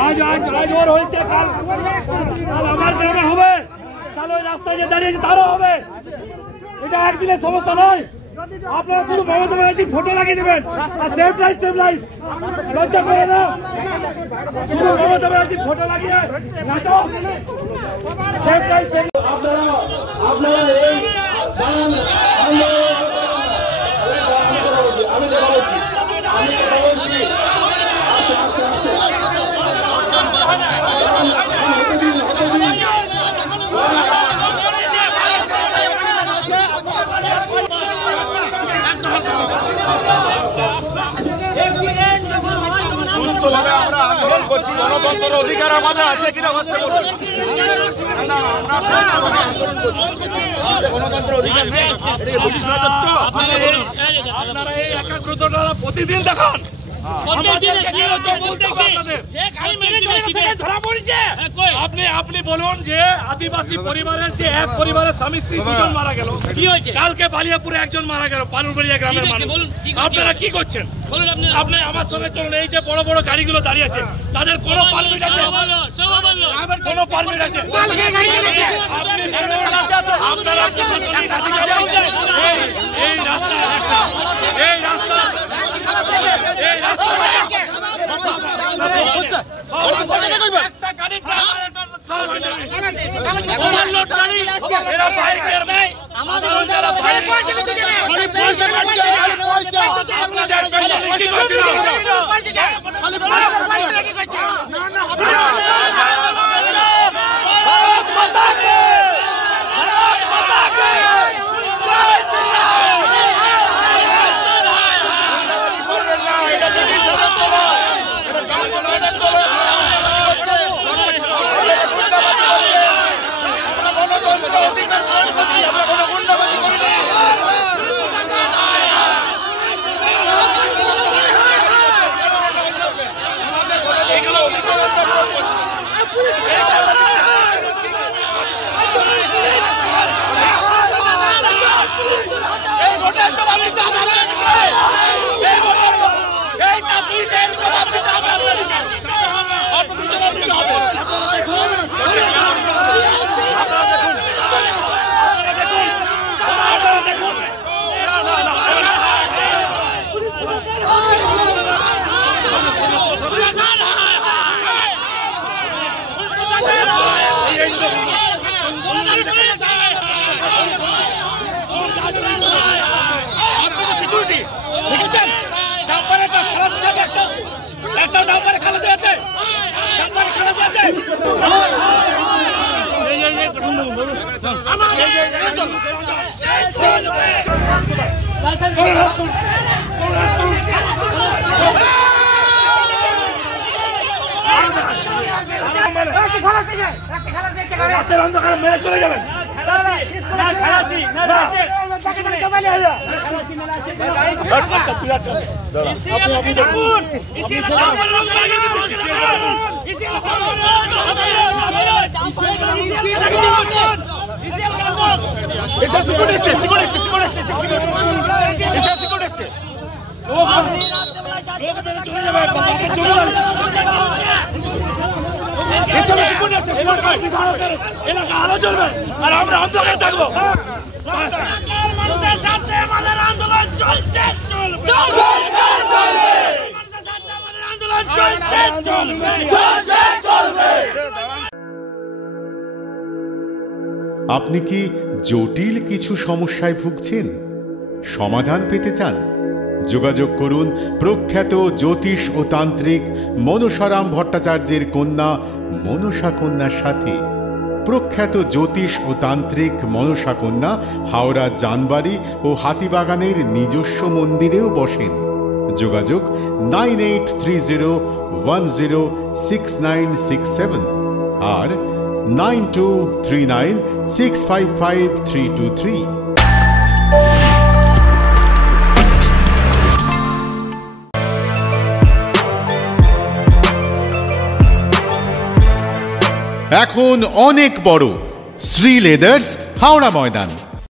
আজ ওর হয়েছে, কাল আমার গ্রামে হবে, কাল ওই রাস্তায় যে দাঁড়িয়েছে তারও হবে। এটা একদিনের সমস্যা নয়। আপনারা শুধু মমতা ব্যানার্জির ফটো লাগিয়ে দেবেন আর সেভ লাইফ সেভ লাইফ, লজ্জা করে না? শুধু মমতা ব্যানার্জির ফটো লাগিয়ে নাটক সেভ লাইফ সেভ। আপনারা এই আমরা আন্দোলন করছি, গণতন্ত্রের অধিকার আমাদের আছে কিনা গণতন্ত্রের অধিকার নেই। আপনারা এই একাগ্রতাটা প্রতিদিন দেখান। আপনি বলুন যে আদিবাসী পরিবারের যে এক পরিবারের স্বামী স্ত্রী দুজন মারা গেল, কালকে বালিয়াপুরে একজন মারা গেল, পালুরবাড়িয়া গ্রামের মানুষ। আপনারা কি করছেন? আপনি আমার সঙ্গে চলুন। এই যে বড় বড় গাড়িগুলো দাঁড়িয়ে আছে, তাদের কোনো পারমিট আছে? কোনো পারমিট আছে? এই রাস্তা অন্ধকারে মেরে চলে যাবেন। এলাকা আলো চলবে আর আমরা অন্ধকারে থাকবো। আপনি কি জটিল কিছু সমস্যায় ভুগছেন? সমাধান পেতে চান? যোগাযোগ করুন প্রখ্যাত জ্যোতিষ ও তান্ত্রিক মনসারাম ভট্টাচার্যের কন্যা মনসা কন্যার সাথে। প্রখ্যাত জ্যোতিষ ও তান্ত্রিক মনসা কন্যা হাওড়া জানবাড়ি ও হাতিবাগানের নিজস্ব মন্দিরেও বসেন। যোগাযোগ 9830106967 আর 9239655323। এখন অনেক বড় শ্রী লেদার্স হাওড়া ময়দান।